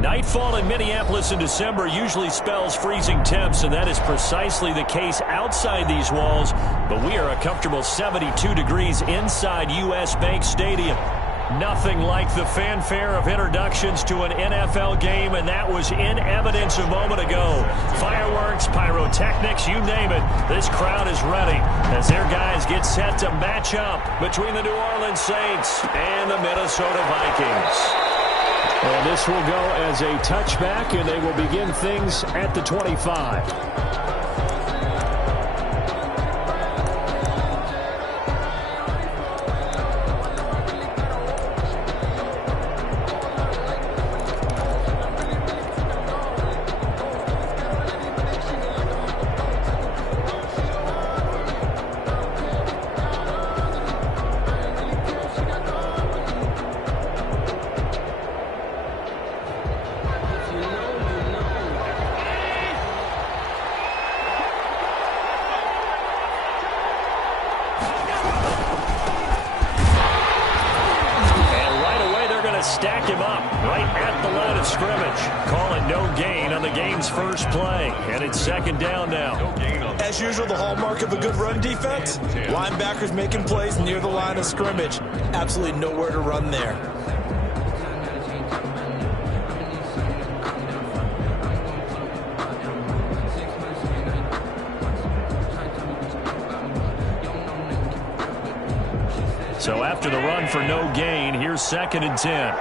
Nightfall in Minneapolis in December usually spells freezing temps, and that is precisely the case outside these walls. But we are a comfortable 72 degrees inside U.S. Bank Stadium. Nothing like the fanfare of introductions to an NFL game, and that was in evidence a moment ago. Fireworks, pyrotechnics, you name it. This crowd is ready as their guys get set to match up between the New Orleans Saints and the Minnesota Vikings. And this will go as a touchback, and they will begin things at the 25. Stack him up right at the line of scrimmage. Call it no gain on the game's first play. And it's second down now. As usual, the hallmark of a good run defense. Linebackers making plays near the line of scrimmage. Absolutely nowhere to run there. So after the run for no gain, here's second and 10.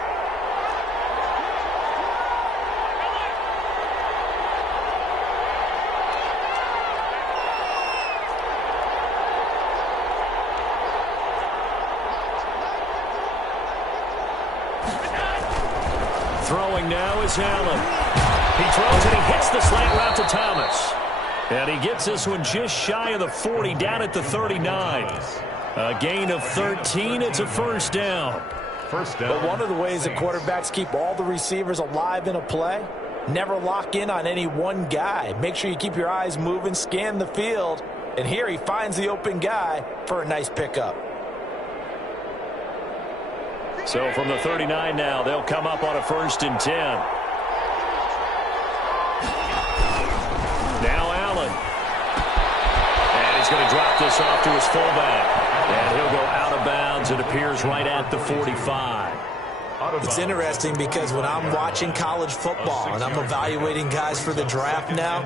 Throwing now is Allen. He throws and he hits the slant route to Thomas. And he gets this one just shy of the 40, down at the 39. A gain of 13. It's a first down. First down. But one of the ways that quarterbacks keep all the receivers alive in a play, never lock in on any one guy. Make sure you keep your eyes moving, scan the field. And here he finds the open guy for a nice pickup. So from the 39 now, they'll come up on a first and 10. Now Allen. And he's going to drop this off to his fullback. And he'll go out of bounds. It appears right at the 45. It's interesting because when I'm watching college football and I'm evaluating guys for the draft now,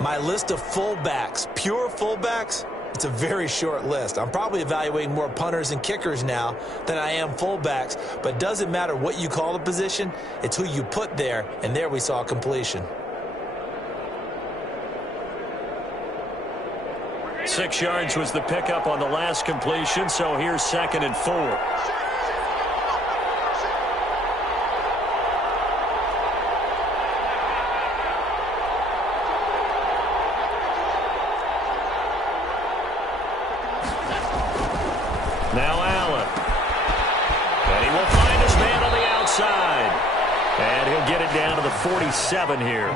my list of fullbacks, pure fullbacks, it's a very short list. I'm probably evaluating more punters and kickers now than I am fullbacks. But it doesn't matter what you call the position, it's who you put there. And there we saw completion. 6 yards was the pickup on the last completion, so here's second and 4. Now Allen. And he will find his man on the outside. And he'll get it down to the 47 here.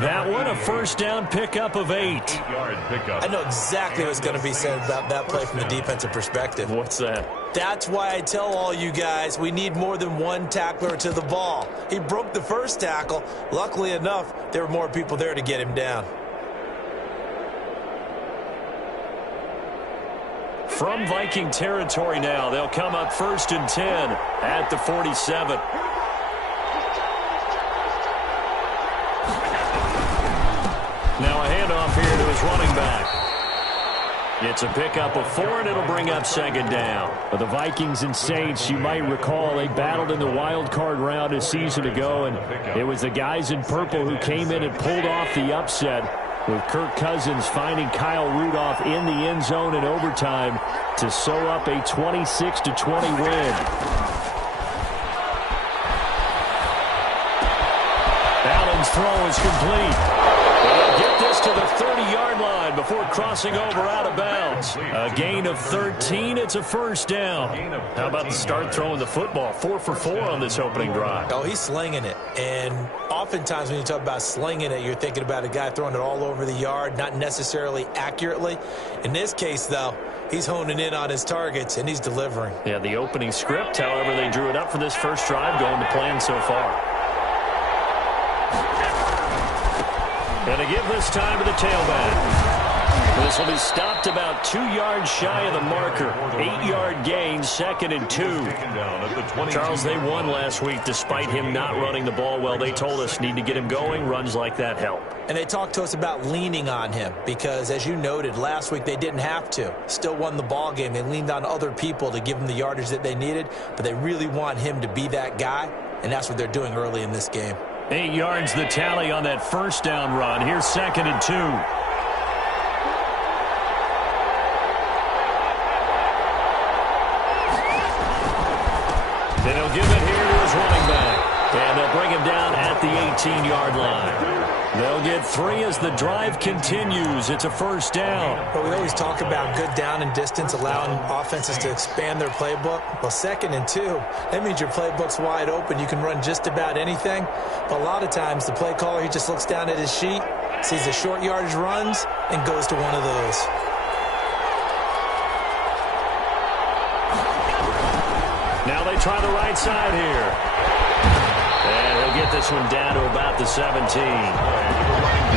That one, a first down pickup of 8. I know exactly what's going to be said about that play from the defensive perspective. What's that? That's why I tell all you guys we need more than one tackler to the ball. He broke the first tackle. Luckily enough, there were more people there to get him down. From Viking territory now, they'll come up first and 10 at the 47. Now a handoff here to his running back. It's a pickup of 4, and it'll bring up second down. For the Vikings and Saints, you might recall they battled in the wild card round a season ago, and it was the guys in purple who came in and pulled off the upset, with Kirk Cousins finding Kyle Rudolph in the end zone in overtime to sew up a 26-20 win. Allen's throw is complete. They'll get this to the 30-yard line before crossing over out of bounds. A gain of 13. It's a first down. How about the start throwing the football? 4 for 4 on this opening drive. Oh, he's slinging it. And oftentimes when you talk about slinging it, you're thinking about a guy throwing it all over the yard, not necessarily accurately. In this case, though, he's honing in on his targets, and he's delivering. Yeah, the opening script, however, they drew it up for this first drive, going to plan so far. And to give this time to the tailback. This will be stopped about 2 yards shy of the marker. 8-yard gain, 2nd and 2. Charles, they won last week despite him not running the ball well. They told us need to get him going. Runs like that help. And they talked to us about leaning on him because, as you noted, last week they didn't have to. Still won the ball game. They leaned on other people to give them the yardage that they needed, but they really want him to be that guy, and that's what they're doing early in this game. 8 yards the tally on that first down run. Here's 2nd and 2. And he'll give it here to his running back. And they'll bring him down at the 18-yard line. They'll get 3 as the drive continues. It's a first down. But we always talk about good down and distance, allowing offenses to expand their playbook. Well, 2nd and 2, that means your playbook's wide open. You can run just about anything. But a lot of times, the play caller, he just looks down at his sheet, sees the short yardage runs, and goes to one of those. Now they try the right side here. And he'll get this one down to about the 17.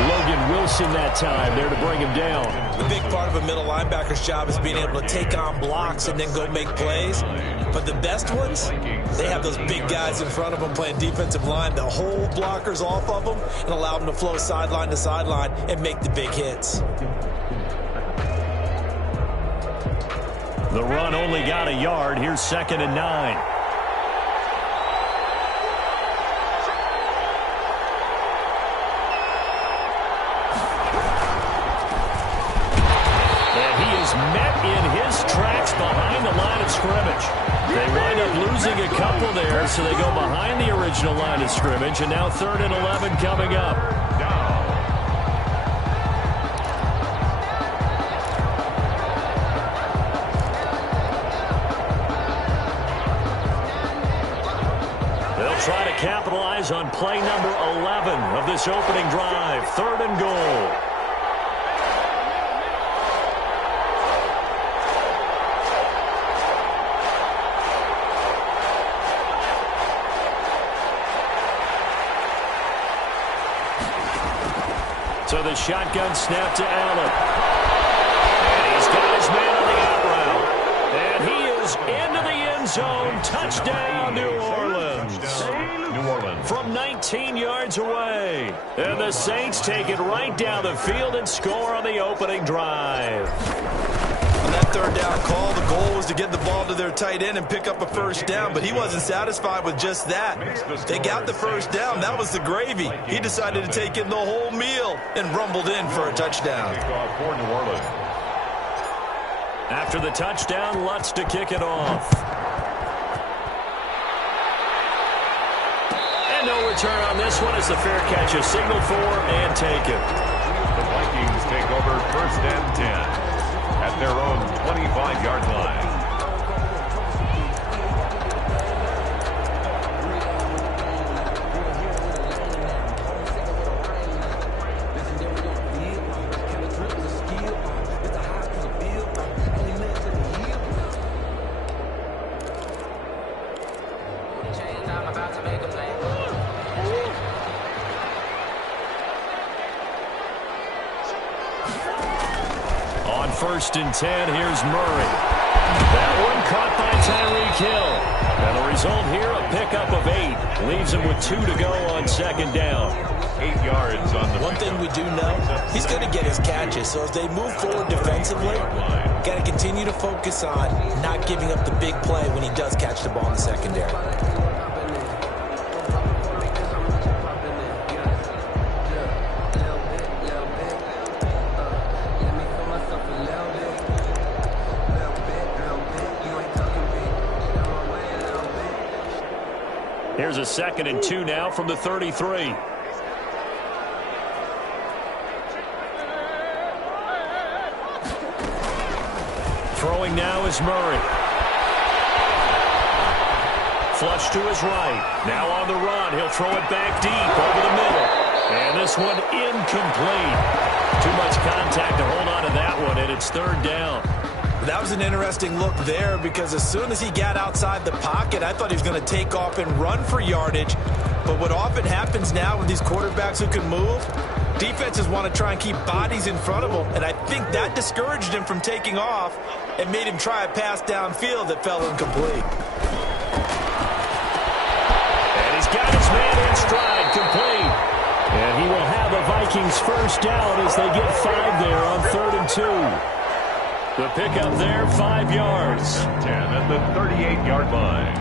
Logan Wilson that time there to bring him down. The big part of a middle linebacker's job is being able to take on blocks and then go make plays. But the best ones, they have those big guys in front of them playing defensive line. They'll hold blockers off of them and allow them to flow sideline to sideline and make the big hits. The run only got a yard. Here's 2nd and 9. And he is met in his tracks behind the line of scrimmage. They wind up losing a couple there, so they go behind the original line of scrimmage. And now 3rd and 11 coming up. Try to capitalize on play number 11 of this opening drive. 3rd and goal. So the shotgun snap to Allen. And he's got his man on the out route. And he is into the end zone. Touchdown, New Orleans. From 19 yards away. And the Saints take it right down the field and score on the opening drive. On that 3rd down call, the goal was to get the ball to their tight end and pick up a first down, but he wasn't satisfied with just that. They got the first down. That was the gravy. He decided to take in the whole meal and rumbled in for a touchdown. After the touchdown, Lutz to kick it off. No return on this one as the fair catch is signaled for and taken. The Vikings take over 1st and 10 at their own 25-yard line. On 1st and 10, here's Murray. That one caught by Tyreek Hill. And the result here, a pickup of 8. Leaves him with 2 to go on 2nd down. 8 yards on the one thing we do know, he's going to get his catches. So as they move forward defensively, got to continue to focus on not giving up the big play when he does catch the ball in the secondary. Here's a 2nd and 2 now from the 33. Throwing now is Murray. Flush to his right. Now on the run. He'll throw it back deep over the middle. And this one incomplete. Too much contact to hold on to that one, and it's 3rd down. That was an interesting look there because as soon as he got outside the pocket, I thought he was going to take off and run for yardage. But what often happens now with these quarterbacks who can move, defenses want to try and keep bodies in front of them, and I think that discouraged him from taking off and made him try a pass downfield that fell incomplete. And he's got his man in stride, complete. And he will have a Vikings first down as they get 5 there on 3rd and 2. The pickup there, 5 yards. 10 at the 38-yard line.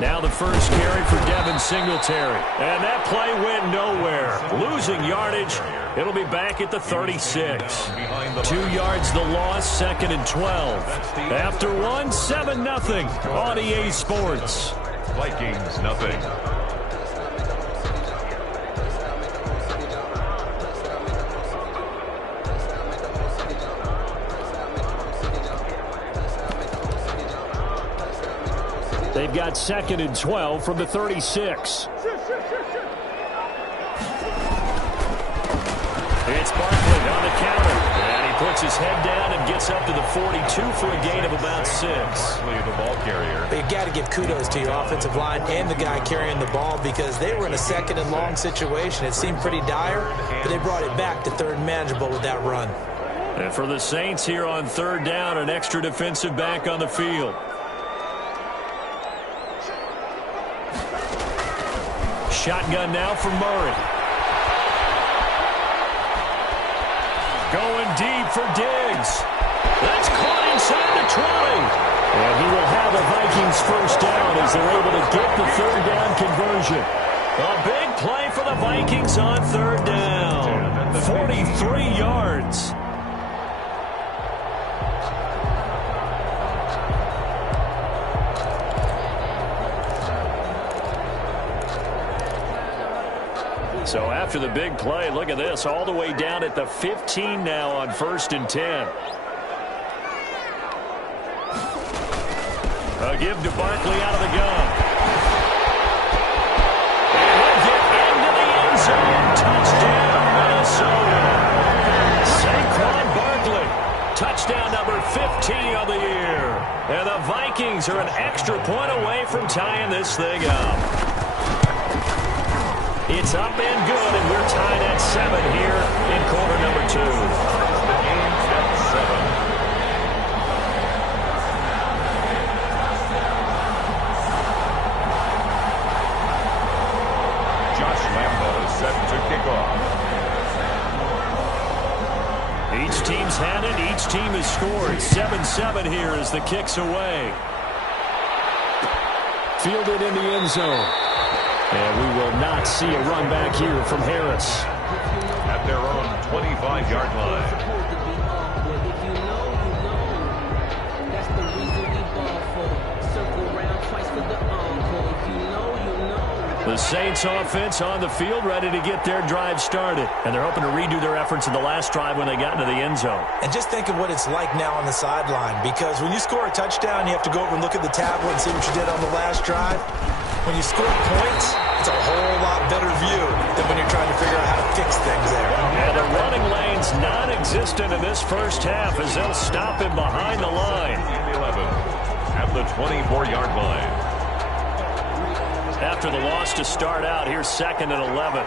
Now the first carry for Devin Singletary. And that play went nowhere. Losing yardage. It'll be back at the 36. 2 yards the loss, 2nd and 12. After one, 7-0 on EA Sports. Vikings, nothing. They've got 2nd and 12 from the 36. It's Barkley on the counter. And he puts his head down and gets up to the 42 for a gain of about 6. Barkley, the ball carrier. But you got to give kudos to your offensive line and the guy carrying the ball because they were in a 2nd and long situation. It seemed pretty dire, but they brought it back to 3rd and manageable with that run. And for the Saints here on 3rd down, an extra defensive back on the field. Shotgun now for Murray. Going deep for Diggs. That's caught inside the 20. And he will have a Vikings first down as they're able to get the 3rd down conversion. A big play for the Vikings on 3rd down. 43 yards. So after the big play, look at this, all the way down at the 15 now on 1st and 10. A give to Barkley out of the gun. And he'll get into the end zone. Touchdown, Minnesota. Saquon Barkley. Touchdown number 15 on the year. And the Vikings are an extra point away from tying this thing up. It's up and good, and we're tied at 7 here in quarter number 2. The game's at 7. Josh Lambo set to kick off. Each team's had it. Each team has scored. 7-7 here as the kick's away. Fielded in the end zone. And we will not see a run back here from Harris. At their own 25-yard line. The Saints offense on the field ready to get their drive started. And they're hoping to redo their efforts in the last drive when they got into the end zone. And just think of what it's like now on the sideline, because when you score a touchdown, you have to go over and look at the tablet and see what you did on the last drive. When you score points, it's a whole lot better view than when you're trying to figure out how to fix things there. And the running lane's non-existent in this first half as they'll stop him behind the line. 11 at the 24-yard line. After the loss to start out, here's 2nd and 11.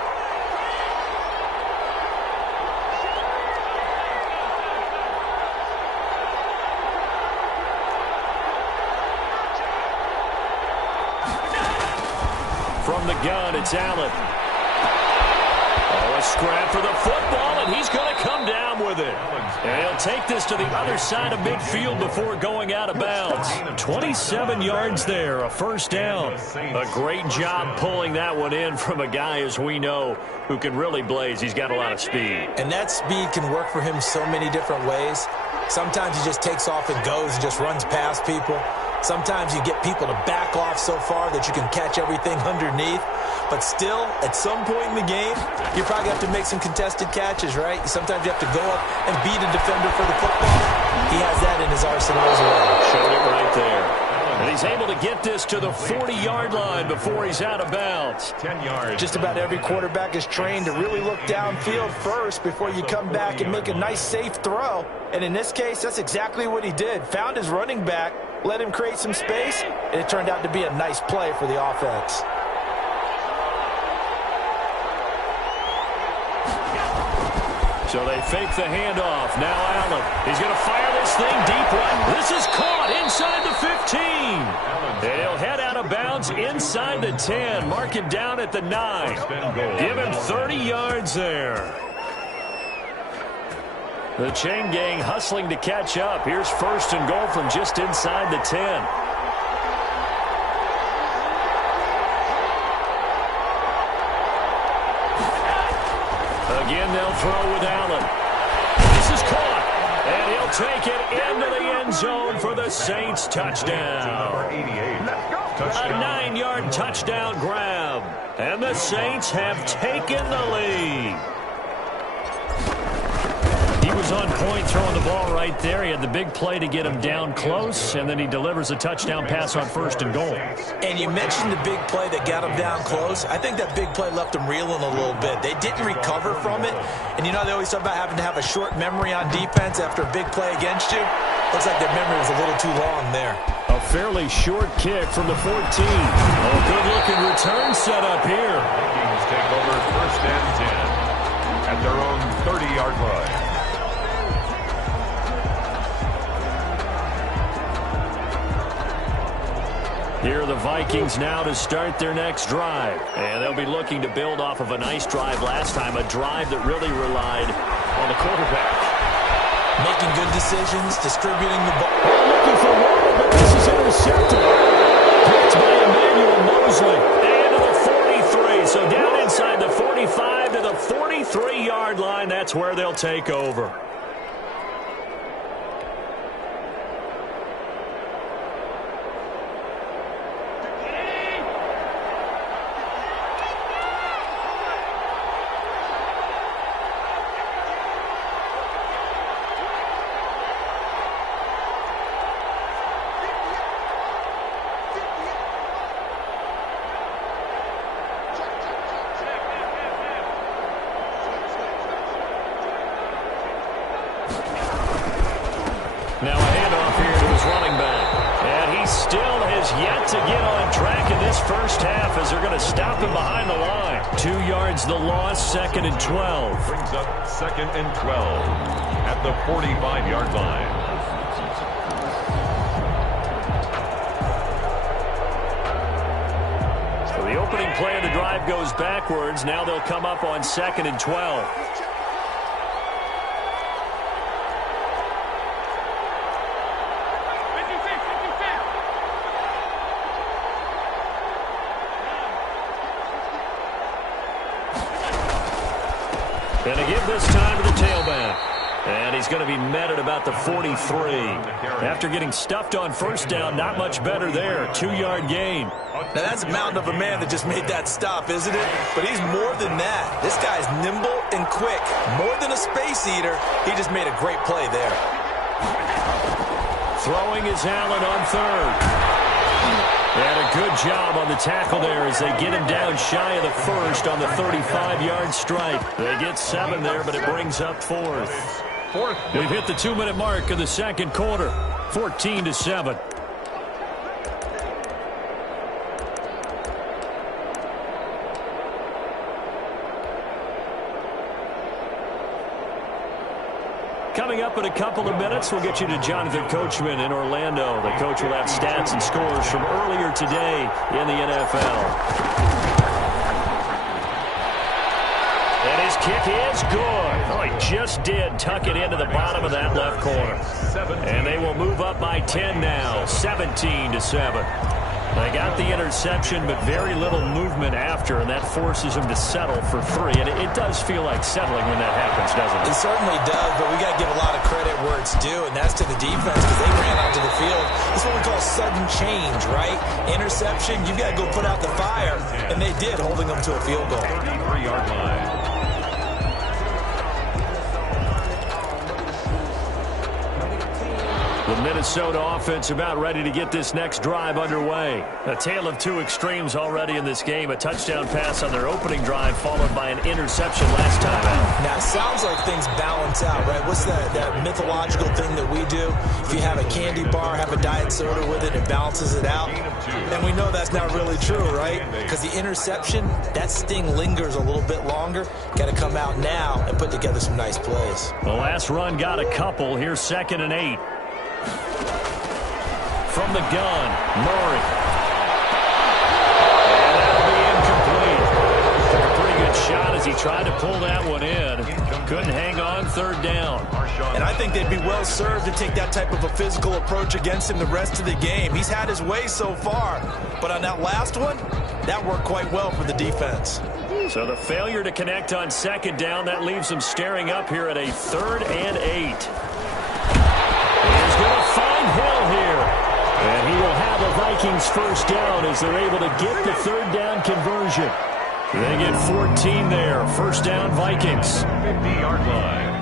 From the gun, it's Allen. Oh, a scrap for the football, and he's going to come down with it. And he'll take this to the other side of midfield before going out of bounds. 27 yards there, a first down. A great job pulling that one in from a guy, as we know, who can really blaze. He's got a lot of speed. And that speed can work for him so many different ways. Sometimes he just takes off and goes and just runs past people. Sometimes you get people to back off so far that you can catch everything underneath. But still, at some point in the game, you probably have to make some contested catches, right? Sometimes you have to go up and beat a defender for the football. He has that in his arsenal as well. Showed it right there. And he's able to get this to the 40-yard line before he's out of bounds. 10 yards. Just about every quarterback is trained to really look downfield first before you come back and make a nice, safe throw. And in this case, that's exactly what he did. Found his running back, let him create some space, and it turned out to be a nice play for the offense. So they fake the handoff. Now Allen. He's going to fire this thing deep right. This is caught inside the 15. And he'll head out of bounds inside the 10. Mark it down at the 9. Give him 30 yards there. The chain gang hustling to catch up. Here's 1st and goal from just inside the 10. Again, they'll throw with Allen. This is caught, and he'll take it into the end zone for the Saints touchdown. A 9-yard touchdown grab, and the Saints have taken the lead. He was on point throwing the ball right there. He had the big play to get him down close, and then he delivers a touchdown pass on 1st and goal. And you mentioned the big play that got him down close. I think that big play left him reeling a little bit. They didn't recover from it. And you know, they always talk about having to have a short memory on defense after a big play against you. Looks like their memory was a little too long there. A fairly short kick from the 14. A good-looking return set up here. Vikings take over 1st and 10 at their own 30-yard line. Here are the Vikings now to start their next drive. And they'll be looking to build off of a nice drive last time, a drive that really relied on the quarterback. Making good decisions, distributing the ball. Looking for one, but this is intercepted. Picked by Emmanuel Mosley. Into the 43, so down inside the 45 to the 43-yard line. That's where they'll take over. Now a handoff here to his running back. And he still has yet to get on track in this first half as they're going to stop him behind the line. 2 yards the loss, 2nd and 12. Brings up 2nd and 12 at the 45-yard line. So the opening play of the drive goes backwards. Now they'll come up on 2nd and 12. And a give this time to the tailback. And he's going to be met at about the 43. After getting stuffed on 1st down, not much better there. 2-yard gain. Now that's a mountain of a man that just made that stop, isn't it? But he's more than that. This guy's nimble and quick. More than a space eater. He just made a great play there. Throwing is Allen on 3rd. And a good job on the tackle there as they get him down shy of the 1st on the 35-yard stripe. They get 7 there, but it brings up 4th. We've hit the 2-minute mark of the 2nd quarter. 14-7. Coming up in a couple of minutes, we'll get you to Jonathan Coachman in Orlando. The coach will have stats and scores from earlier today in the NFL. And his kick is good. Oh, he just did tuck it into the bottom of that left corner. And they will move up by 10 now, 17-7. They got the interception, but very little movement after, and that forces them to settle for 3. And it does feel like settling when that happens, doesn't it? It certainly does, but we got to give a lot of credit where it's due, and that's to the defense because they ran onto the field. This is what we call sudden change, right? Interception, you got to go put out the fire, and they did, holding them to a field goal. 33-yard line. The Minnesota offense about ready to get this next drive underway. A tale of two extremes already in this game. A touchdown pass on their opening drive followed by an interception last time out. Now, it sounds like things balance out, right? What's that mythological thing that we do? If you have a candy bar, have a diet soda with it, it balances it out. And we know that's not really true, right? Because the interception, that sting lingers a little bit longer. Got to come out now and put together some nice plays. The last run got a couple. Here's 2nd and 8. From the gun, Murray. And that'll be incomplete. Took a pretty good shot as he tried to pull that one in. Couldn't hang on 3rd down. And I think they'd be well served to take that type of a physical approach against him the rest of the game. He's had his way so far. But on that last one, that worked quite well for the defense. So the failure to connect on 2nd down, that leaves them staring up here at a 3rd and 8. He's going to find Hill here. And he will have a Vikings first down as they're able to get the 3rd down conversion. They get 14 there. First down, Vikings. 50-yard line.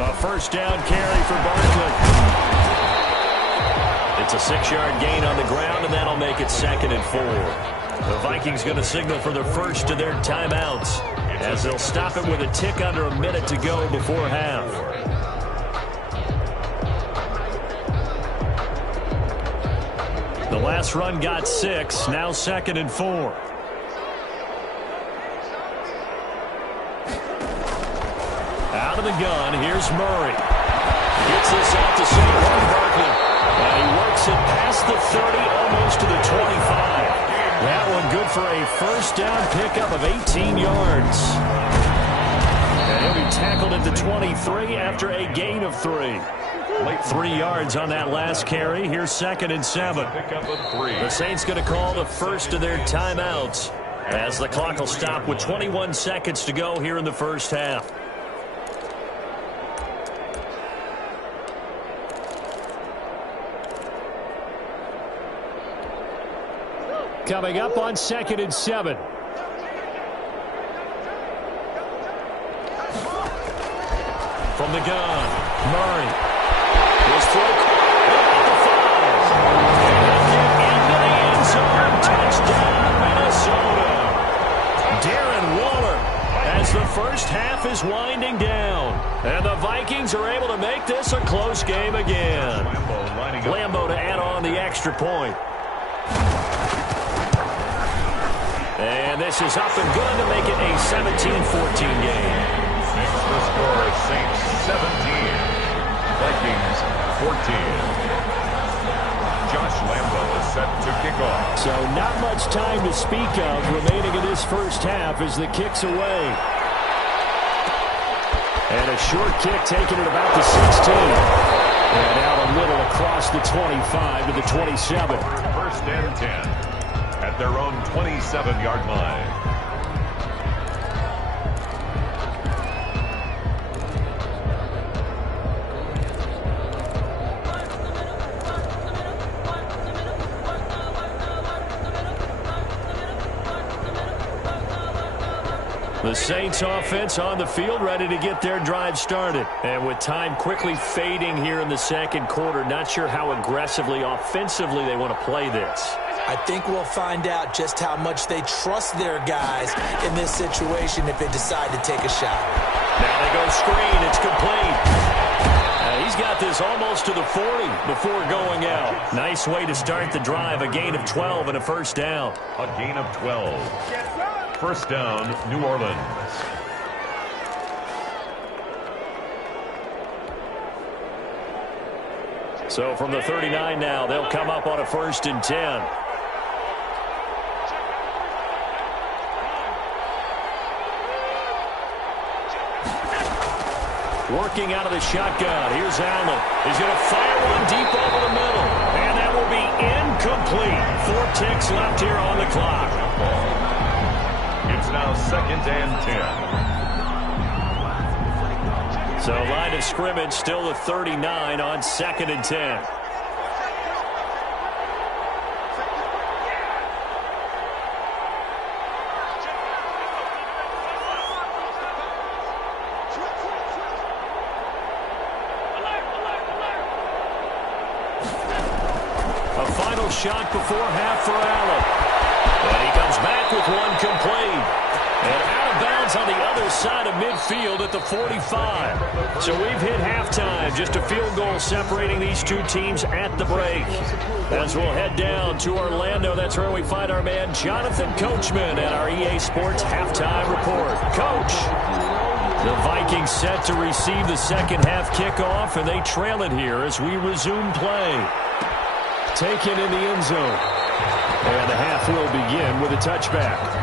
A first down carry for Barkley. It's a 6-yard gain on the ground, and that'll make it 2nd and 4. The Vikings going to signal for the first of their timeouts as they'll stop it with a tick under a minute to go before half. The last run got 6, now 2nd and 4. Out of the gun, here's Murray. Gets this out to Saquon Barkley. And he works it past the 30, almost to the 25. That one good for a first down pickup of 18 yards. And he'll be tackled at the 23 after a gain of 3. 3 yards on that last carry. Here's 2nd and 7. The Saints going to call the first of their timeouts as the clock will stop with 21 seconds to go here in the first half. Coming up on 2nd and 7. From the gun, Murray. His throw at the 5. Into the end zone. Touchdown, Minnesota. Darren Waller as the first half is winding down. And the Vikings are able to make this a close game again. Lambo to add on the extra point. And this is up and good to make it a 17-14 game. The score is Saints 17, Vikings 14. Josh Lambo is set to kick off. So not much time to speak of remaining in this first half as the kick's away. And a short kick taken at about the 16. And out a middle across the 25 to the 27. First and 10. At their own 27-yard line. The Saints offense on the field ready to get their drive started. And with time quickly fading here in the second quarter, not sure how aggressively, offensively they want to play this. I think we'll find out just how much they trust their guys in this situation if they decide to take a shot. Now they go screen. It's complete. He's got this almost to the 40 before going out. Nice way to start the drive. A gain of 12 and a first down. A gain of 12. First down, New Orleans. So from the 39 now, they'll come up on a 1st and 10. Working out of the shotgun. Here's Allen. He's going to fire one deep over the middle. And that will be incomplete. 4 ticks left here on the clock. It's now 2nd and 10. So line of scrimmage still the 39 on 2nd and 10. A final shot before half for Allen. And he comes back with one complete. And out of bounds on the other side of midfield at the 45. So we've hit halftime. Just a field goal separating these two teams at the break. As we'll head down to Orlando, that's where we find our man Jonathan Coachman at our EA Sports Halftime Report. Coach, the Vikings set to receive the second half kickoff, and they trail it here as we resume play. Taken in the end zone. And the half will begin with a touchback.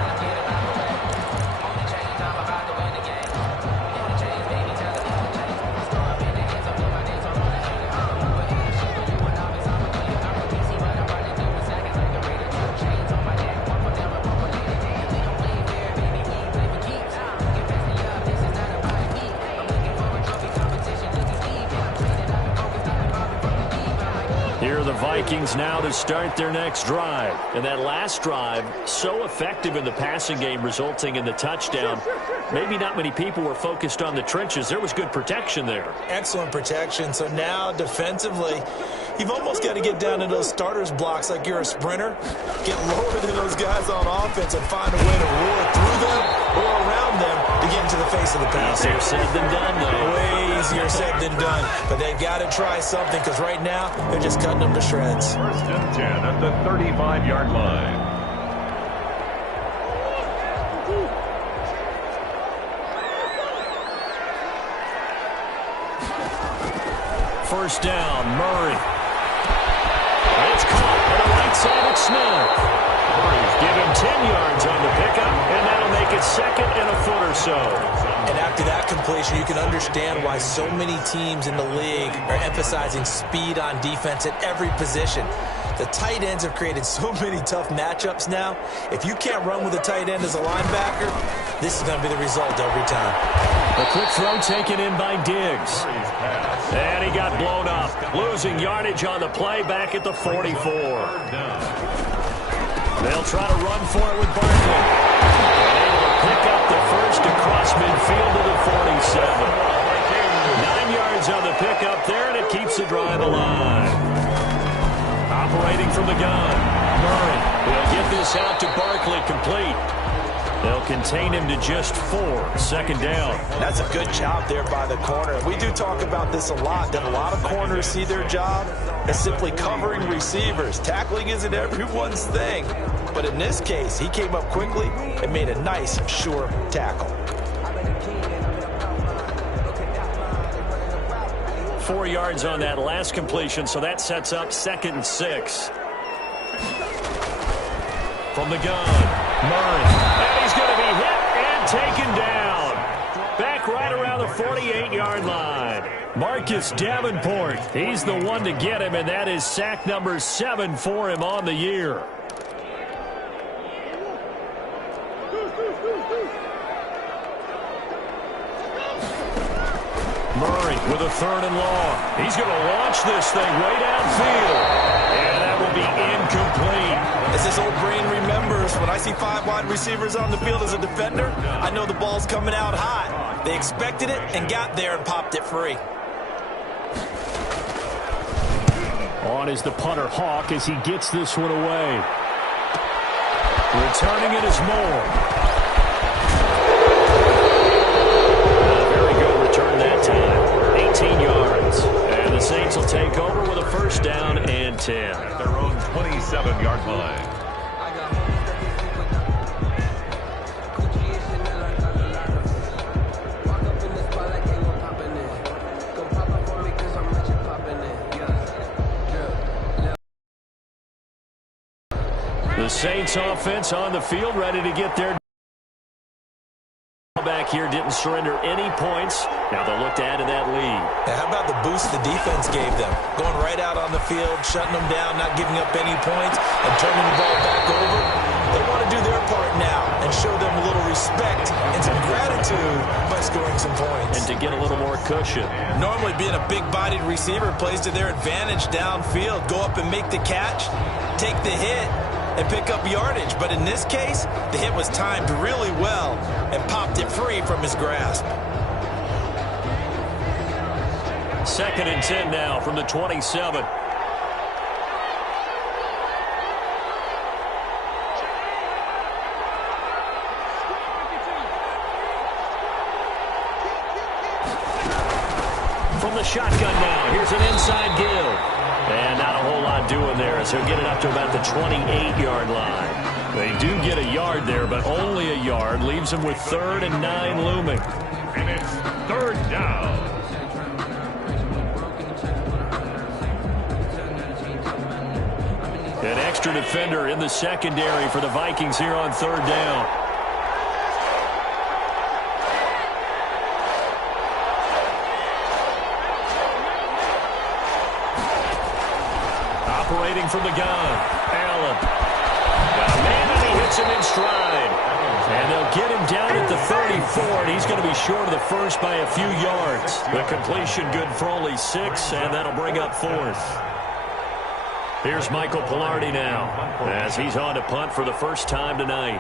Vikings now to start their next drive. And that last drive, so effective in the passing game, resulting in the touchdown. Maybe not many people were focused on the trenches. There was good protection there. Excellent protection. So now defensively, you've almost got to get down to those starters blocks like you're a sprinter. Get lower than those guys on offense and find a way to roar through them or around them to get into the face of the pass. Easier said than done, though. Way easier said than done. But they've got to try something because right now they're just cutting them to shreds. First and 10 at the 35-yard line. First down, Murray. It's caught on the right side of Smith. Murray's give him 10 yards on the pickup, and that'll make it second and a foot or so. And after that completion, you can understand why so many teams in the league are emphasizing speed on defense at every position. The tight ends have created so many tough matchups now. If you can't run with a tight end as a linebacker, this is going to be the result every time. A quick throw taken in by Diggs. And he got blown up. Losing yardage on the play back at the 44. They'll try to run for it with Barkley. And able to pick up the first across midfield to the 47. 9 yards on the pickup there, and it keeps the drive alive. Operating from the gun. Murray will get this out to Barkley complete. They'll contain him to just 4. Second down. That's a good job there by the corner. We do talk about this a lot, that a lot of corners see their job as simply covering receivers. Tackling isn't everyone's thing. But in this case, he came up quickly and made a nice, sure tackle. 4 yards on that last completion, so that sets up 2nd and 6. From the gun, Murray. And he's going to be hit and taken down. Back right around the 48-yard line. Marcus Davenport, he's the one to get him, and that is sack number 7 for him on the year. Murray with a 3rd and long. He's going to launch this thing way downfield. And that will be incomplete. As this old brain remembers, when I see 5 wide receivers on the field as a defender, I know the ball's coming out hot. They expected it and got there and popped it free. On is the punter Hawk as he gets this one away. Returning it is Moore. That time, 18 yards. And the Saints will take over with a first down and 10. At their own 27-yard line. The Saints offense on the field, ready to get their back here, didn't surrender any points. Now they'll look to add to that lead. Now, how about the boost the defense gave them? Going right out on the field, shutting them down, not giving up any points, and turning the ball back over. They want to do their part now and show them a little respect and some gratitude by scoring some points. And to get a little more cushion. Normally being a big-bodied receiver plays to their advantage downfield. Go up and make the catch, take the hit, and pick up yardage. But in this case, the hit was timed really well and popped it free from his grasp. 2nd and 10 now from the 27. the shotgun now. Here's an inside give. And not a whole lot doing there as he'll get it up to about the 28-yard line. They do get a yard there, but only a yard. Leaves them with 3rd and 9 looming. And it's 3rd down. An extra defender in the secondary for the Vikings here on 3rd down. Operating from the gun, Allen. Got a man, and he hits him in stride. And they'll get him down at the 34, and he's going to be short of the first by a few yards. The completion good for only 6, and that'll bring up 4th. Here's Michael Pilardi now, as he's on to punt for the first time tonight.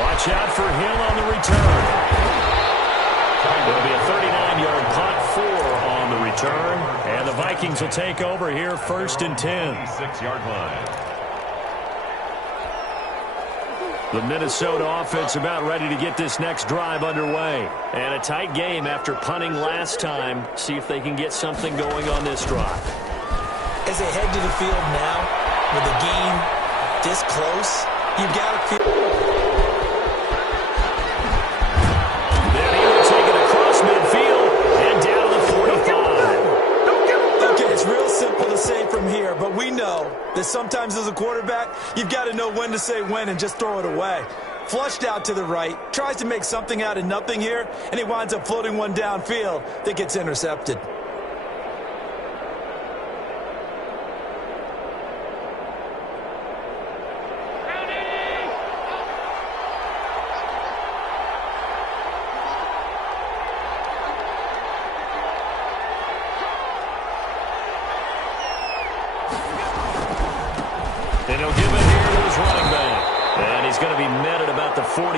Watch out for Hill on the return. There'll be a 39-yard punt, 4 on the return, and the Vikings will take over here 1st and 10. 6-yard line. The Minnesota offense about ready to get this next drive underway. And a tight game after punting last time. See if they can get something going on this drive. As they head to the field now, with the game this close, you've got to feel... Then he'll take it across midfield and down to the 45. Okay, it's real simple to say from here, but we know that sometimes as a quarterback, you've got to know when to say when and just throw it away. Flushed out to the right, tries to make something out of nothing here, and he winds up floating one downfield that gets intercepted. And he'll give it here to his running back. And he's going to be met at about the 43.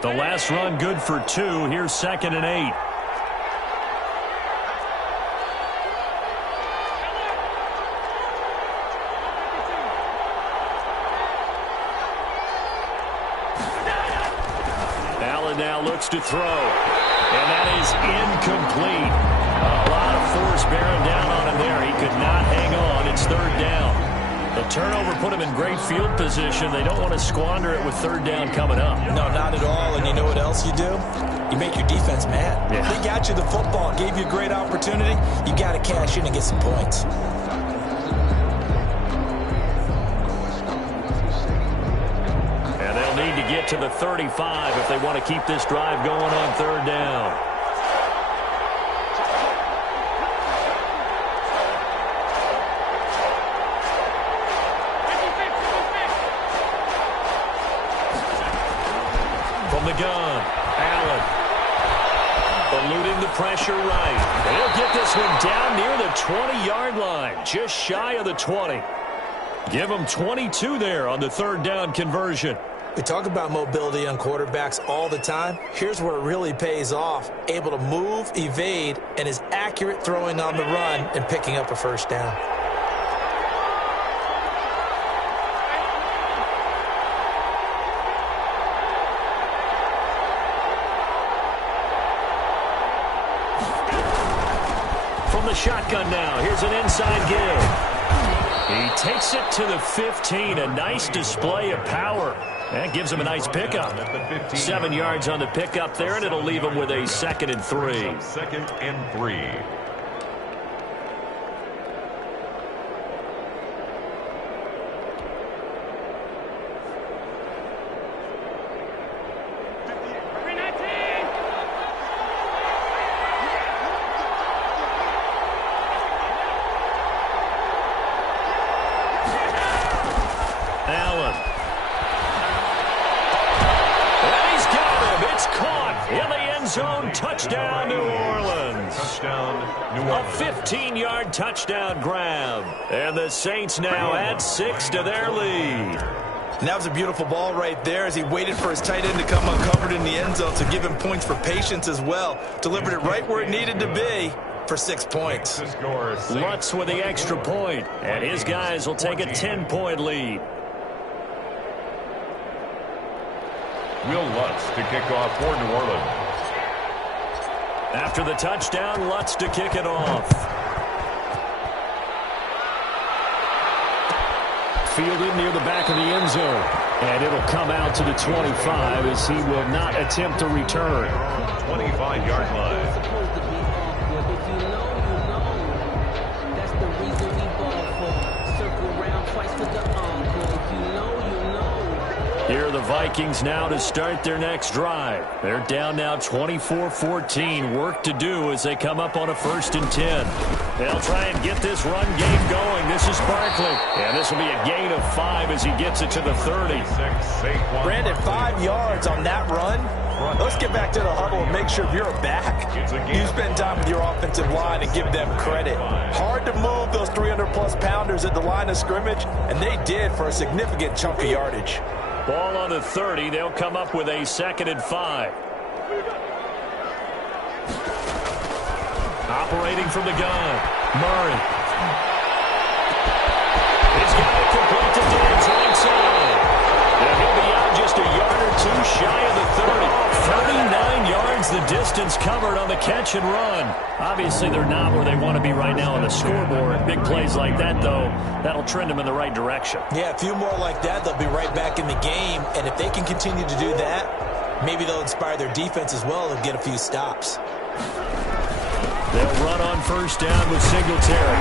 The last run good for 2. Here's 2nd and 8. Now looks to throw, and that is incomplete. A lot of force bearing down on him there. He could not hang on. It's 3rd down. The turnover put him in great field position. They don't want to squander it with 3rd down coming up. No, not at all. And you know what else you do? You make your defense mad. Yeah. They got you the football, gave you a great opportunity. You got to cash in and get some points. Need to get to the 35 if they want to keep this drive going on 3rd down. From the gun, Allen. Eluding the pressure right. They'll get this one down near the 20-yard line, just shy of the 20. Give them 22 there on the 3rd down conversion. We talk about mobility on quarterbacks all the time. Here's where it really pays off. Able to move, evade, and is accurate throwing on the run and picking up a 1st down. From the shotgun now, here's an inside give. He takes it to the 15, a nice display of power. That gives him a nice pickup. 7 yards on the pickup there, and it'll leave him with a 2nd and 3. 2nd and 3. Zone touchdown, New Orleans. Touchdown, New Orleans. A 15-yard touchdown grab. And the Saints now add 6 to their lead. And that was a beautiful ball right there as he waited for his tight end to come uncovered in the end zone, so give him points for patience as well. Delivered it right where it needed to be for 6 points. Lutz with the extra point, and his guys will take a 10-point lead. Will Lutz to kick off for New Orleans. After the touchdown, Lutz to kick it off. Fielded near the back of the end zone. And it'll come out to the 25 as he will not attempt to return. 25-yard line. Here are the Vikings now to start their next drive. They're down now 24-14. Work to do as they come up on a 1st and 10. They'll try and get this run game going. This is Barkley. And this will be a gain of 5 as he gets it to the 30. Brandon, 5 yards on that run. Let's get back to the huddle and make sure you're back. You spend time with your offensive line and give them credit. Hard to move those 300-plus pounders at the line of scrimmage, and they did for a significant chunk of yardage. Ball on the 30. They'll come up with a 2nd and 5. Operating from the gun, Murray. He's got it complete to Diggs right side. And he'll be out just a yard or 2 shy of the 30. 39 yards the distance covered on the catch and run. Obviously, they're not where they want to be right now on the scoreboard. Big plays like that, though, that'll trend them in the right direction. Yeah, a few more like that, they'll be right back in the game. And if they can continue to do that, maybe they'll inspire their defense as well and get a few stops. They'll run on 1st down with Singletary.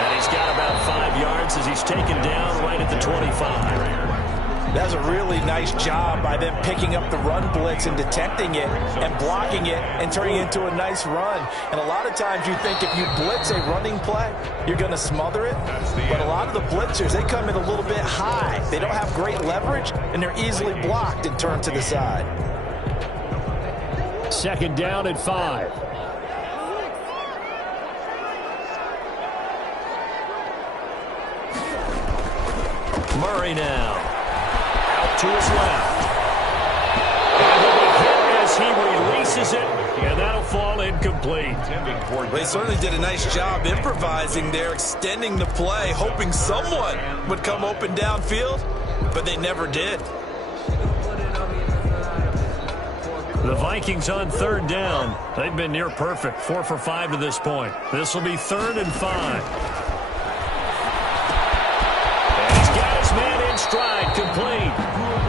And he's got about 5 yards as he's taken down right at the 25. That's a really nice job by them picking up the run blitz and detecting it and blocking it and turning it into a nice run. And a lot of times you think if you blitz a running play, you're going to smother it. But a lot of the blitzers, they come in a little bit high. They don't have great leverage, and they're easily blocked and turned to the side. 2nd down at 5. Murray now. To his left. And he'll be hit as he releases it, and that'll fall incomplete. They certainly did a nice job improvising there, extending the play, hoping someone would come open downfield, but they never did. The Vikings on 3rd down. They've been near perfect, 4 for 5 to this point. This will be 3rd and 5. And he's got his man in stride, complete.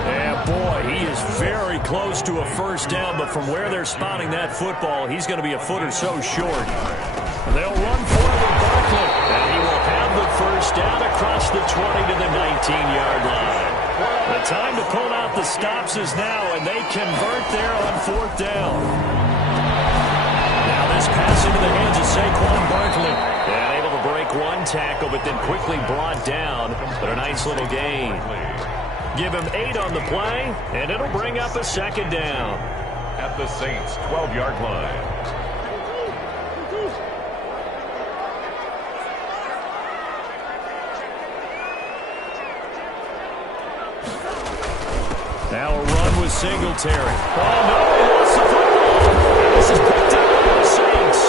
Yeah, boy, he is very close to a 1st down, but from where they're spotting that football, he's going to be a foot or so short. They'll run for it with Barkley, and he will have the 1st down across the 20 to the 19-yard line. The time to pull out the stops is now, and they convert there on 4th down. Now this pass into the hands of Saquon Barkley. And able to break 1 tackle, but then quickly brought down, but a nice little gain. Give him 8 on the play, and it'll bring up a 2nd down. At the Saints' 12-yard line. Now a run with Singletary. Oh, no, he lost the football. This is picked up by the Saints.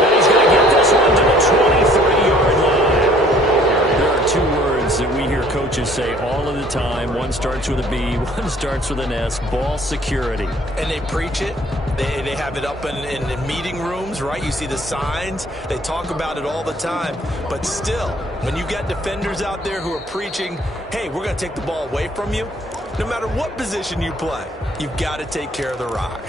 And he's going to get this one to the 23-yard line. There are 2 words that we hear coaches say all of the time. One starts with a B, one starts with an S. Ball security. And they preach it. They have it up in meeting rooms, right? You see the signs. They talk about it all the time. But still, when you got defenders out there who are preaching, hey, we're going to take the ball away from you, no matter what position you play, you've got to take care of the rock.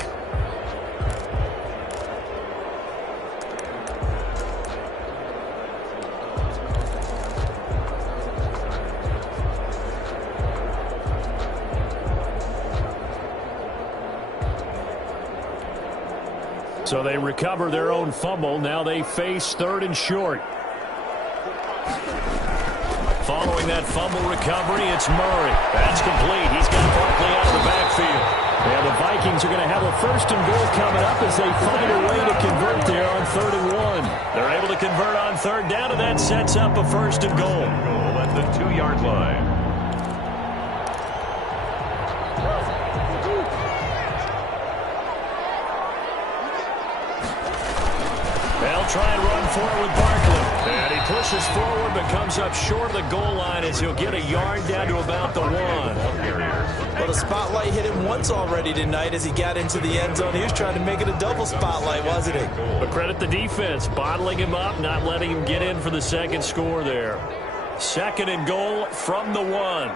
So they recover their own fumble. Now they face 3rd and short. Following that fumble recovery, it's Murray. That's complete. He's got Barkley out of the backfield. Yeah, the Vikings are going to have a 1st and goal coming up as they find a way to convert there on 3rd and 1. They're able to convert on 3rd down, and that sets up a 1st and goal. Goal at the 2-yard line. They'll try and run forward with Barkley. And he pushes forward but comes up short of the goal line as he'll get a yard down to about the 1. Well, the spotlight hit him once already tonight as he got into the end zone. He was trying to make it a double spotlight, wasn't he? But credit the defense, bottling him up, not letting him get in for the second score there. 2nd and goal from the 1.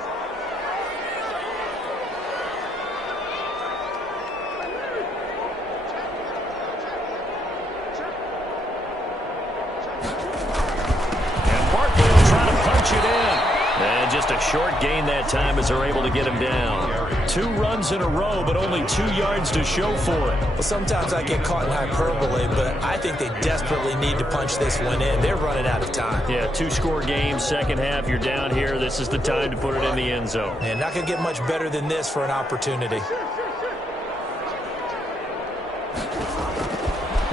And just a short gain that time as they're able to get him down. 2 runs in a row, but only 2 yards to show for it. Well, sometimes I get caught in hyperbole, but I think they desperately need to punch this one in. They're running out of time. Yeah, 2-score game, second half, you're down here. This is the time to put it in the end zone. And not going to get much better than this for an opportunity.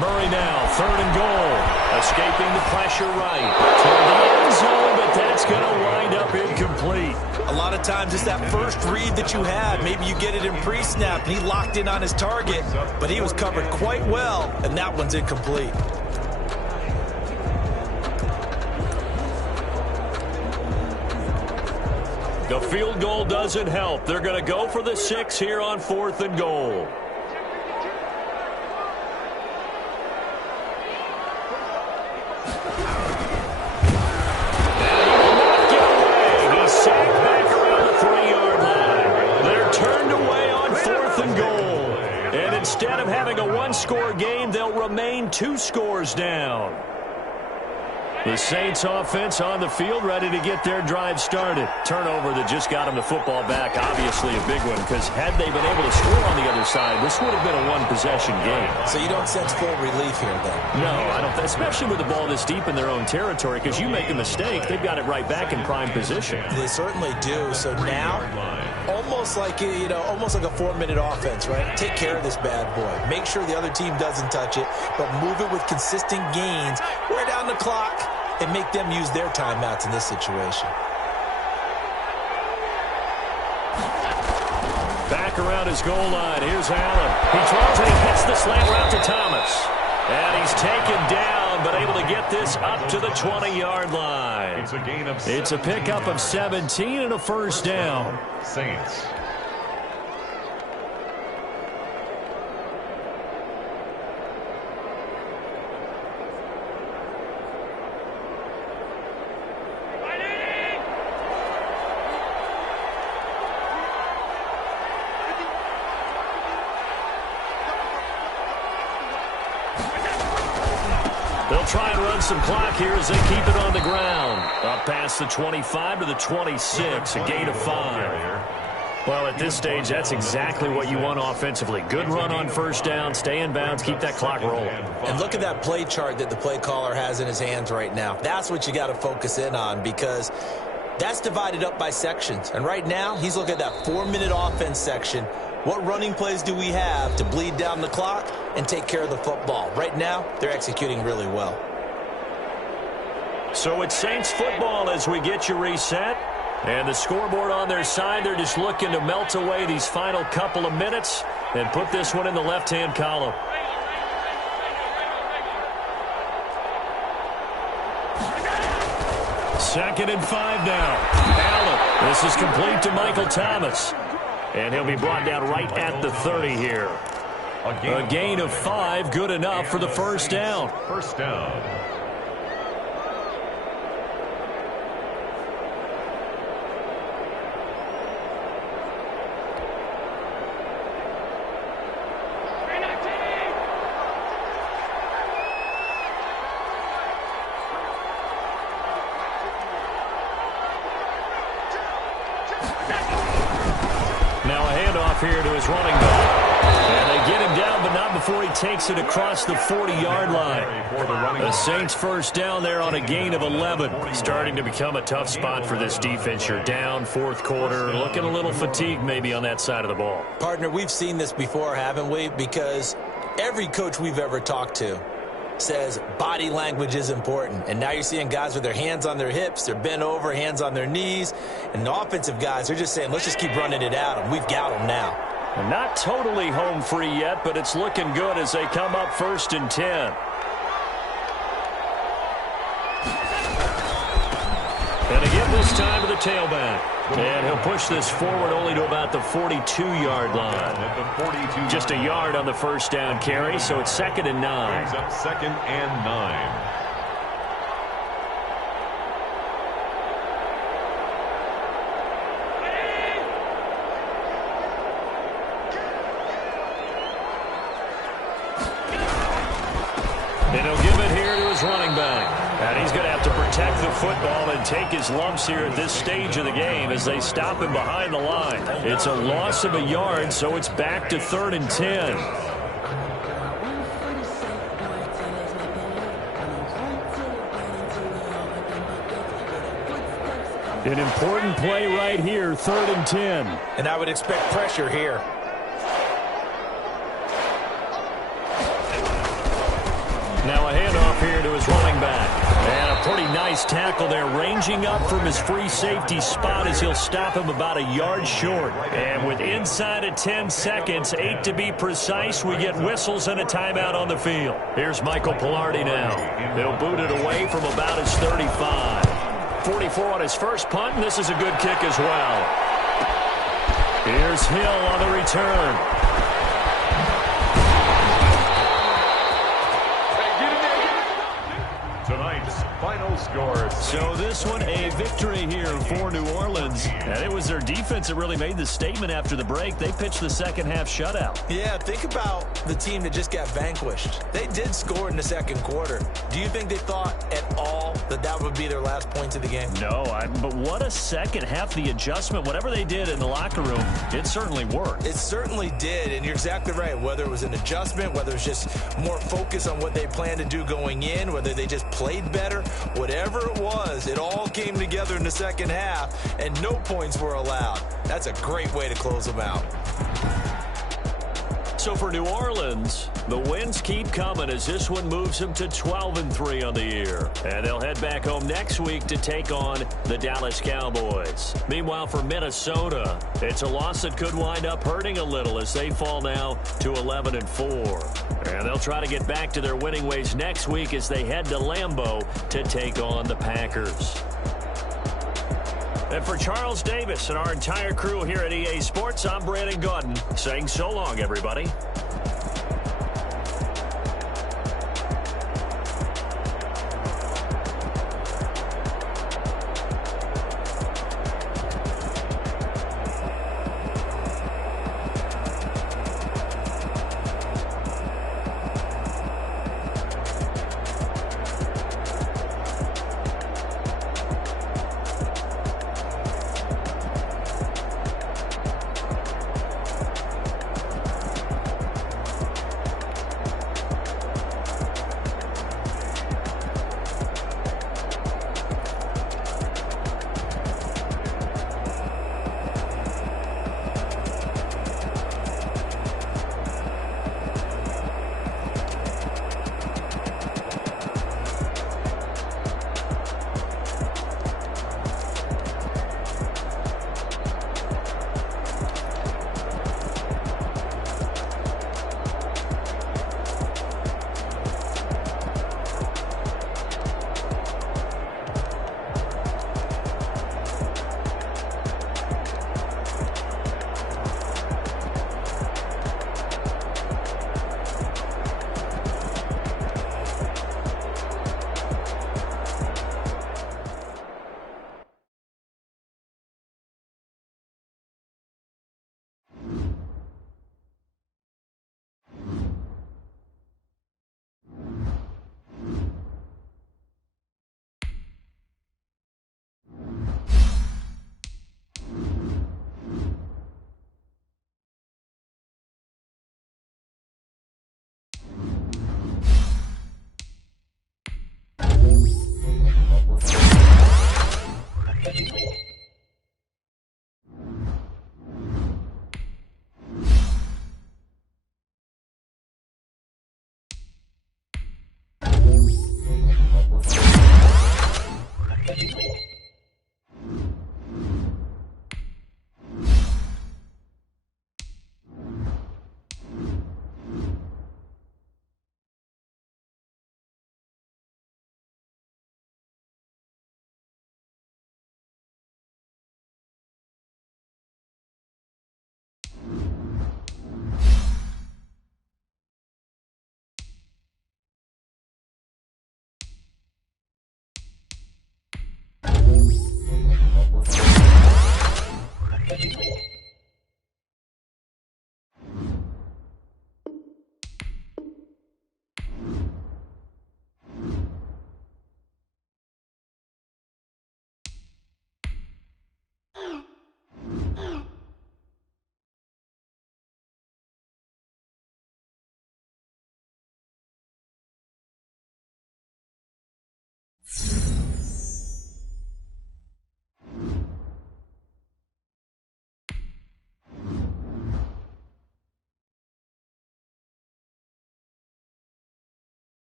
Murray now, 3rd and goal. Escaping the pressure right. Toward the end zone, but that's going to wind up incomplete. A lot of times it's that first read that you have. Maybe you get it in pre-snap, and he locked in on his target, but he was covered quite well, and that one's incomplete. The field goal doesn't help. They're going to go for the 6 here on 4th and goal. Instead of having a 1-score game, they'll remain 2 scores down. The Saints offense on the field ready to get their drive started. Turnover that just got them the football back, obviously a big one, because had they been able to score on the other side, this would have been a 1-possession game. So you don't sense full relief here then? No, I don't, especially with the ball this deep in their own territory, because you make a mistake, they've got it right back in prime position. They certainly do. So now, almost like almost like a 4-minute offense, right? Take care of this bad boy. Make sure the other team doesn't touch it, but move it with consistent gains. Wear down the clock and make them use their timeouts in this situation. Back around his goal line. Here's Allen. He throws and he hits the slant route to Thomas. And he's taken down, but able to get this up to the 20-yard line. It's a gain of 7. It's a pickup of 17 and a first down. Saints. They'll try and run some clock here as they keep it on the ground. Up past the 25 to the 26, a gain of 5. Well, at this stage, that's exactly what you want offensively. Good run on first down, stay in bounds, keep that clock rolling. And look at that play chart that the play caller has in his hands right now. That's what you got to focus in on, because that's divided up by sections. And right now, he's looking at that 4-minute offense section. What running plays do we have to bleed down the clock and take care of the football? Right now, they're executing really well. So it's Saints football as we get you reset. And the scoreboard on their side, they're just looking to melt away these final couple of minutes and put this one in the left-hand column. Second and 5 now. Allen. This is complete to Michael Thomas. And he'll be brought down right at the 30 here. A gain of 5, good enough for the first down. First down. Here to his running back. And they get him down, but not before he takes it across the 40-yard line. The Saints first down there on a gain of 11. Starting to become a tough spot for this defense. You're down, 4th quarter, looking a little fatigued maybe on that side of the ball. Partner, we've seen this before, haven't we? Because every coach we've ever talked to says body language is important. And now you're seeing guys with their hands on their hips, they're bent over, hands on their knees. And the offensive guys are just saying, let's just keep running it at them. We've got them now. And not totally home free yet, but it's looking good as they come up 1st and 10. And again this time to the tailback. And he'll push this forward only to about the 42-yard line. Just a yard on the first down carry, so it's 2nd and 9. Brings up 2nd and 9. And he'll give it here to his running back. And he's going to have to protect the football and take his lumps here at this stage of the game as they stop him behind the line. It's a loss of a yard, so it's back to 3rd and 10. An important play right here, 3rd and 10. And I would expect pressure here. Now a handoff here to his running back. And a pretty nice tackle there, ranging up from his free safety spot as he'll stop him about a yard short. And with inside of 10 seconds, 8 to be precise, we get whistles and a timeout on the field. Here's Michael Pilardi now. He'll boot it away from about his 35. 44 on his first punt, and this is a good kick as well. Here's Hill on the return. Tonight's final score. So this one, a victory here for New Orleans. And it was their defense that really made the statement after the break. They pitched the second half shutout. Yeah, think about the team that just got vanquished. They did score in the second quarter. Do you think they thought at all that that would be their last points of the game? No, but what a second half. The adjustment, whatever they did in the locker room, it certainly worked. It certainly did, and you're exactly right. Whether it was an adjustment, whether it was just more focus on what they planned to do going in, whether they just played better, whatever it was, it all came together in the second half, and no points were allowed. That's a great way to close them out. So for New Orleans, the wins keep coming as this one moves them to 12-3 on the year. And they'll head back home next week to take on the Dallas Cowboys. Meanwhile, for Minnesota, it's a loss that could wind up hurting a little as they fall now to 11-4. And they'll try to get back to their winning ways next week as they head to Lambeau to take on the Packers. And for Charles Davis and our entire crew here at EA Sports, I'm Brandon Gaudin saying so long, everybody.